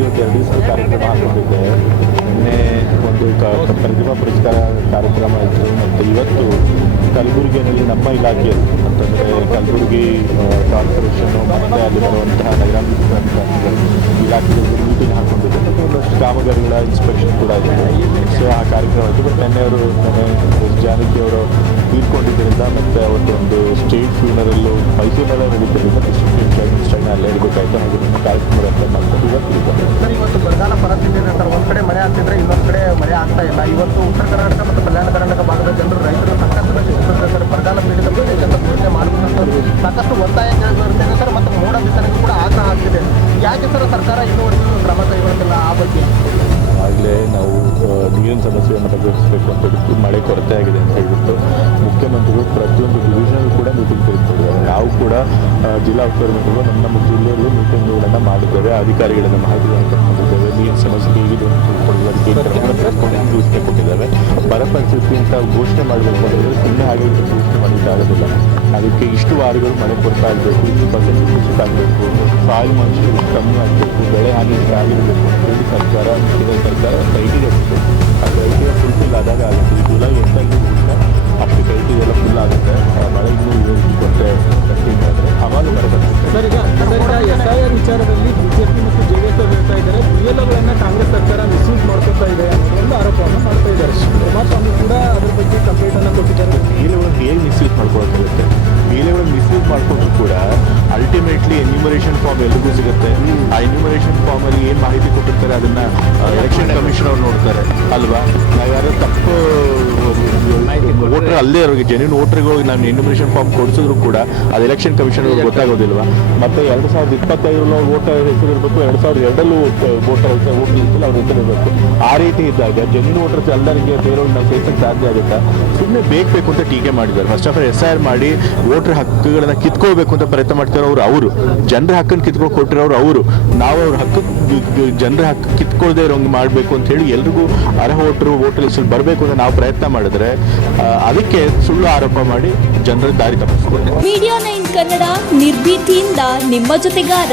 ಇವತ್ತು 2 ದಿವಸ ಕಾರ್ಯಕ್ರಮ ಹಾಕೊಂಡಿದ್ದೆ. ನಿನ್ನೆ ಒಂದು ಪ್ರತಿಭಾ ಪುರಸ್ಕಾರ ಕಾರ್ಯಕ್ರಮ ಇತ್ತು ಮತ್ತು ಇವತ್ತು ಕಲಬುರಗಿಯಲ್ಲಿ ನಮ್ಮ ಇಲಾಖೆ ಅಂತಂದರೆ ಕಲಬುರಗಿ ಕಾರ್ಪೊರೇಷನ್ನು ಮತ್ತು ಅಲ್ಲಿ ಬರುವಂತಹ ನಗರಾಭಿವೃದ್ಧಿ ಇಲಾಖೆಗಳಿಗೆ ಮೀಟಿಂಗ್ ಹಾಕೊಂಡಿದ್ದೆ. ಒಂದಷ್ಟು ಕಾಮಗಾರಿಗಳ ಇನ್ಸ್ಪೆಕ್ಷನ್ ಕೂಡ ಇದೆ. ಸೊ ಆ ಕಾರ್ಯಕ್ರಮ ಆಯಿತು. ಬಟ್ ಜಾನಕಿ ಅವರು ತೀರ್ಕೊಂಡಿದ್ದರಿಂದ ಮತ್ತು ಅವತ್ತು ಒಂದು ಸ್ಟೇಟ್ ಫ್ಯೂನರಲ್ಲು ಮೈಸೂರಿನಲ್ಲೇ ನಡೀತಿದ್ದರಿಂದ ಡಿಸ್ಟ್ರಿಕ್ಟ್ ಅಲ್ಲೇ ಇರಬೇಕಾಯ್ತು. ಹಾಗೆ ನಿಮ್ಮ ಕಾರ್ಯಕ್ರಮ ಮಾಡ್ಕೊಂಡು ಇವತ್ತು ಬರಗಾಲ ಪರಿಸ್ಥಿತಿ ಇದೆ ಸರ್. ಒಂದು ಕಡೆ ಮಳೆ ಆಗ್ತಿದ್ರೆ ಇನ್ನೊಂದು ಕಡೆ ಮಳೆ ಆಗ್ತಾ ಇಲ್ಲ. ಇವತ್ತು ಉತ್ತರ ಕರ್ನಾಟಕ ಮತ್ತು ಕಲ್ಯಾಣ ಕರ್ನಾಟಕ ಭಾಗದ ಜನರು ರೈತರು ಸಾಕಷ್ಟು ಸರ್ ಬರಗಾಲ ಪೀಡಿತ ಪ್ರದೇಶ ಘೋಷಣೆ ಮಾಡಬೇಕು ಸಾಕಷ್ಟು ಒತ್ತಾಯ ಬರ್ತೇನೆ ಸರ್. ಮತ್ತು ಮೋಡ ಬಿತ್ತನೆಗೂ ಕೂಡ ಆಗ್ರಹ ಆಗ್ತಿದೆ. ಯಾಕೆ ಸರ್ ಸರ್ಕಾರ ಇನ್ನೂವರೆಗೂ ಕ್ರಮ ಕೈಗೊಳ್ಳುತ್ತಿಲ್ಲ ಆ ಬಗ್ಗೆ? ಆಗಲೇ ನಾವು ನೀರಿನ ಸಮಸ್ಯೆಯನ್ನು ಬಗೆಹರಿಸಬೇಕು ಅಂತ ಹೇಳ್ಬಿಟ್ಟು ಮಳೆ ಕೊರತೆ ಆಗಿದೆ ಅಂತ ಹೇಳ್ಬಿಟ್ಟು ಮುಖ್ಯಮಂತ್ರಿಗಳು ಪ್ರತಿಯೊಂದು ಡಿವಿಷನ್ ಕೂಡ ಮೀಟಿಂಗ್ ಕರೆದಿದ್ದಾರೆ. ನಾವು ಕೂಡ ಜಿಲ್ಲಾ ಉಸ್ತುವಾರಿಗಳು ನಮ್ಮ ಜಿಲ್ಲೆಯಲ್ಲೂ ಮೀಟಿಂಗ್ಗಳನ್ನು ಮಾಡಿದ್ದೇವೆ. ಅಧಿಕಾರಿಗಳಿಂದ ಮಾಹಿತಿಗಳನ್ನು ತಗೊಂಡಿದ್ದೇವೆ. ನೀರಿನ ಸಮಸ್ಯೆ ಹೇಗಿದೆ ಅಂತ ತಿಳ್ಕೊಳ್ಳೋದಕ್ಕೆ ಸೂಚನೆ ಕೊಟ್ಟಿದ್ದೇವೆ. ಬರ ಪರಿಸ್ಥಿತಿ ಅಂತ ಘೋಷಣೆ ಮಾಡಬೇಕು ಅಂದರೆ ಸುಮ್ಮನೆ ಹಾಗೆ ಘೋಷಣೆ ಮಾಡೋಕ್ಕಾಗೋದಿಲ್ಲ. ಅದಕ್ಕೆ ಇಷ್ಟು ವಾರಗಳು ಮಳೆ ಕೊರತೆ ಆಗಬೇಕು, ಇಷ್ಟು ಪರ್ಸೆಂಟ್ ಆಗಬೇಕು, ಸಾಯಿಲ್ ಮಾಯಿಶ್ಚರ್ ಕಮ್ಮಿ ಆಗಬೇಕು, ಬೆಳೆ ಹಾನಿ ಆಗಿರಬೇಕು ಅಂತೇಳಿ ಸರ್ಕಾರ ಕ್ರೈಟೀರಿಯಾ ಕೊಟ್ಟು ಆ ಕ್ರೈಟೀರಿಯಾ ಫುಲ್ಫಿಲ್ ಆದಾಗ ಆಗುತ್ತೆ. ಈ ಜುಲೈ ಎಂಟಾಗಿ ಅಷ್ಟು ಕ್ರೈಟೀರಿಯಾ ಎಲ್ಲ ಫುಲ್ ಆಗುತ್ತೆ. ಮಳೆ ಇನ್ನೂ ಕೊಟ್ಟರೆ ಕಂಟಿನ್ಯೂ ಆದರೆ ಅವಾಗ ಬರಬೇಕು. ಸರ್, ಈಗ SIR ವಿಚಾರದಲ್ಲಿ ಬಿಜೆಪಿ ಮತ್ತು JDS ಹೇಳ್ತಾ ಇದ್ದಾರೆ BLOಗಳನ್ನು ಕಾಂಗ್ರೆಸ್ ಸರ್ಕಾರ ಮಿಸ್ಯೂಸ್ ಮಾಡ್ಕೊತಾ ಇದೆ ಅನ್ನೋ ಒಂದು ಆರೋಪವನ್ನು ಮಾಡ್ತಾ ಇದ್ದಾರೆ. ಕುಮಾರಸ್ವಾಮಿ ಕೂಡ ಅದ್ರ ಬಗ್ಗೆ ಕಂಪ್ಲೇಂಟನ್ನು ಕೊಟ್ಟಿದ್ದಾರೆ. BLOಗಳನ್ನು ಹೇಗೆ ಮಿಸ್ಯೂಸ್ ಮಾಡ್ಕೊಳ್ಳೋಕ್ಕಾಗುತ್ತೆ? BLOಗಳನ್ನು ಮಿಸ್ಯೂಸ್ ಮಾಡಿಕೊಂಡ್ರು ಕೂಡ ಅಲ್ಟಿಮೇಟ್ಲಿ ಎನ್ಯೂಮರೇಷನ್ ಫಾರ್ಮ್ ಎಲ್ಲಿಗೂ ಸಿಗುತ್ತೆ. ಆ ಎನ್ಯೂಮರೇಷನ್ ಫಾರ್ಮಲ್ಲಿ ಏನು ಮಾಹಿತಿ ಕೊಟ್ಟಿರ್ತಾರೆ ಅದನ್ನು ಎಲೆಕ್ಷನ್ ಕಮಿಷನ್ ಅವ್ರು ನೋಡ್ತಾರೆ ಅಲ್ವಾ? ನಾವು ಯಾರು ತಪ್ಪು ವೋಟರ್ ಅಲ್ಲೇ ಅವ್ರಿಗೆ ಜೆನ್ಯೂನ್ ವೋಟರ್ಗೆ ಹೋಗಿ ನಾವು ಎನ್ಯೂಮರೇಷನ್ ಫಾರ್ಮ್ ಕೊಡಿಸಿದ್ರು ಕೂಡ ಅದು ಎಲೆಕ್ಷನ್ ಕಮಿಷನ್ ಗೊತ್ತಾಗೋದಿಲ್ವಾ? ಮತ್ತು 2025 ವೋಟರ್ ಹೆಸರು ಇರಬೇಕು, 2002 ವೋಟರ್ ಇರ್ತಿಲ್ಲ ಅವ್ರ ಹೆಸರು ಇರಬೇಕು. ಆ ರೀತಿ ಇದ್ದಾಗ ಜೆನ್ಯೂನ್ ವೋಟರ್ಸ್ ಎಲ್ಲರಿಗೆ ಬೇರೆಯವ್ರು ನಾವು ಸೇರ್ಸಕ್ಕೆ ಸಾಧ್ಯ ಆಗುತ್ತಾ? ಸುಮ್ಮನೆ ಬೇಕು ಅಂತ ಟೀಕೆ ಮಾಡಿದ್ದಾರೆ. ಫಸ್ಟ್ ಆಫ್ ಆಲ್ SIR ಮಾಡಿ ವೋಟರ್ ಹಕ್ಕುಗಳನ್ನ ಕಿತ್ಕೊಳ್ಬೇಕು ಅಂತ ಪ್ರಯತ್ನ ಮಾಡ್ತಿರೋರು ಅವರು, ಜನರ ಹಕ್ಕನ್ನು ಕಿತ್ಕೊಂಡು ಕೊಟ್ಟಿರೋರು ಅವರು. ನಾವು ಅವ್ರ ಹಕ್ಕು ಜನರ ಹಕ್ಕು ಕಿತ್ಕೊಳ್ಳದೆ ಇರೋಂಗೆ ಮಾಡಬೇಕು ಅಂತ ಹೇಳಿ ಎಲ್ರಿಗೂ ಅರ್ಹ ವೋಟರ್ ಲಿಸ್ಟಲ್ಲಿ ಬರಬೇಕು ಅಂತ ನಾವು ಪ್ರಯತ್ನ ಮಾಡಿದ್ರೆ ಅದಕ್ಕೆ ಸುಳ್ಳು ಆರೋಪ ಮಾಡಿ ಜನರ ದಾರಿ ತಪ್ಪಿಸ್ಕೊಳ್ತೇವೆ. ಮೀಡಿಯಾ 9 ಕನ್ನಡ ನಿರ್ಭೀತಿಯಿಂದ ನಿಮ್ಮ ಜೊತೆಗಾರ.